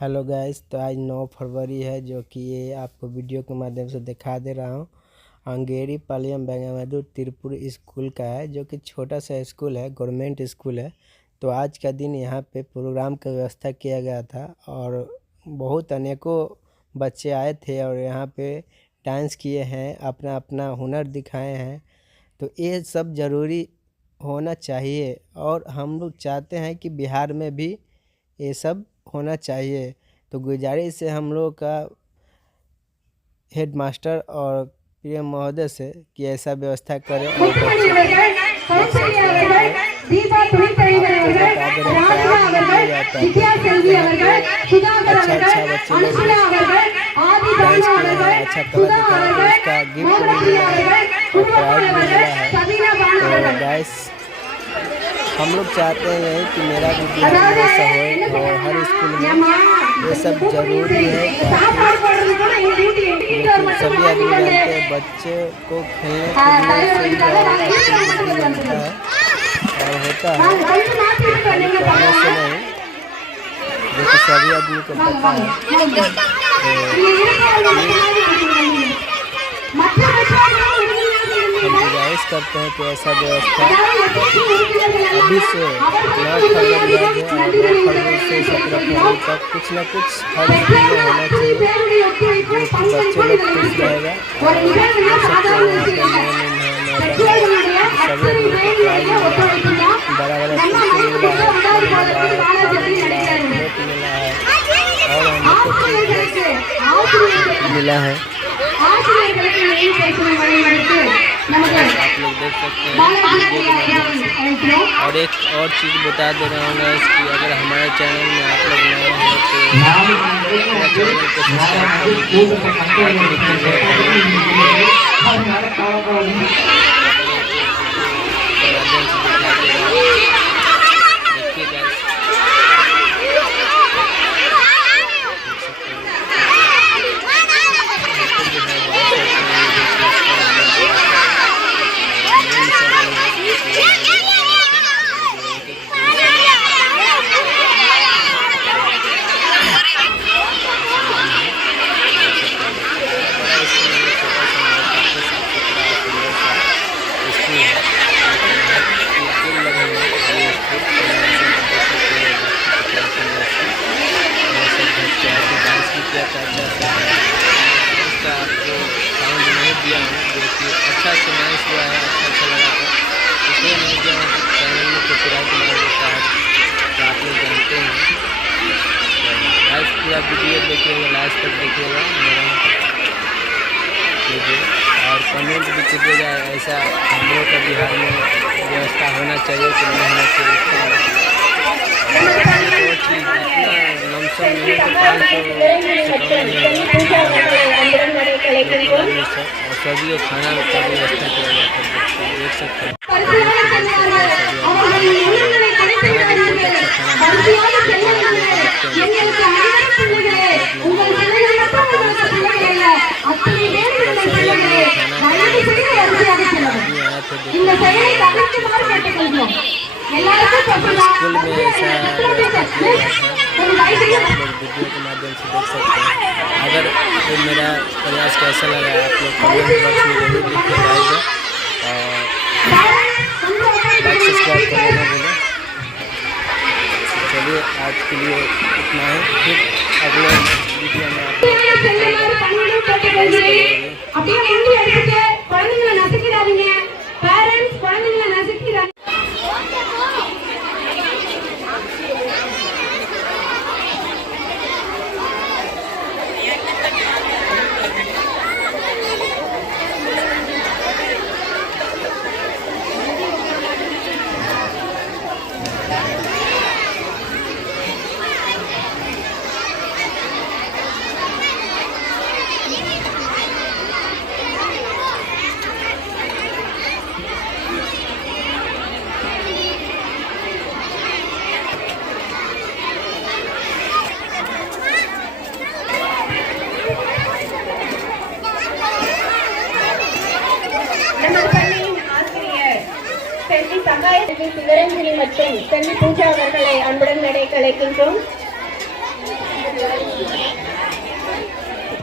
Hello guys, तो आज 9 फरवरी है, जो कि ये आपको वीडियो के माध्यम से दिखा दे रहा हूँ। अंगेरी पालियम बेंगालुरु त्रिपुर स्कूल का है, जो कि छोटा सा स्कूल है, गवर्नमेंट स्कूल है। तो आज का दिन यहाँ पे प्रोग्राम का व्यवस्था किया गया था और बहुत अनेकों बच्चे आए थे और यहाँ पे डांस किए हैं, अपना अपना हुनर दिखाए हैं। तो ये सब ज़रूरी होना चाहिए और हम लोग चाहते हैं कि बिहार में भी ये सब होना चाहिए। तो गुजारिश है हम लोग का हेडमास्टर और पीएम महोदय से कि ऐसा व्यवस्था करें और अच्छा बच्चे लोग डांस किए हैं, अच्छा कला दिखाया, तो उसका गिफ्ट भी मिला है और प्राइज भी मिला है। तो गाइस, हम लोग चाहते हैं कि मेरा भी बिहार में ऐसा हो और हर स्कूल में ये सब जरूरी है, लेकिन सभी आदमी जानते हैं बच्चे को खेलने के लिए बनता है और होता है, खाली पढ़ने से नहीं, जो कि सभी आदमी को पता है। हम गुजारिश करते हैं कि ऐसा व्यवस्था अभी से 9 फरवरी और 9 फरवरी से 17 फरवरी तक कुछ न कुछ हर स्कूल में होना चाहिए, जो कि बच्चे लोग खुश रहेगा। और सभी बड़ा बड़ा और हमको मिला है। आप लोग देख सकते हैं। और एक और चीज़ बता दे रहा हूँ कि अगर हमारे चैनल में आप लोग नए हैं तो चैनल को इसका आपको साउंड नहीं दिया हूँ, जो कि अच्छा से मैच हुआ है, अच्छा लगा था, इसलिए नहीं दिया हूँ। चैनल में कॉपीराइट मार देता है, तो आप लोग जानते हैं। आज पूरा वीडियो देखिएगा, लास्ट तक देखिएगा मेरा वीडियो, और कमेंट भी कीजिएगा ऐसा हम लोग का बिहार में व्यवस्था होना चाहिए कि नहीं होना चाहिए। जितना लमसम नहीं तो 500 और सभी को खाना का व्यवस्था किया जाता है, देख सकते हैं। स्कूल में ऐसा व्यवस्था किया जाता है, आप लोग वीडियो के माध्यम से देख सकते हैं। अगर ये मेरा प्रयास कैसा लगा आप लोग कमेंट बॉक्स में जरूर लिख के बताइएगा और लाइक सब्सक्राइब करना ना भूलें। चलिए आज के लिए इतना ही, फिर अगले वीडियो में சிவரஞ்சனி மற்றும் செல்வி பூஜா அவர்களை அன்புடன் நடைக்க அழைக்கின்றோம்.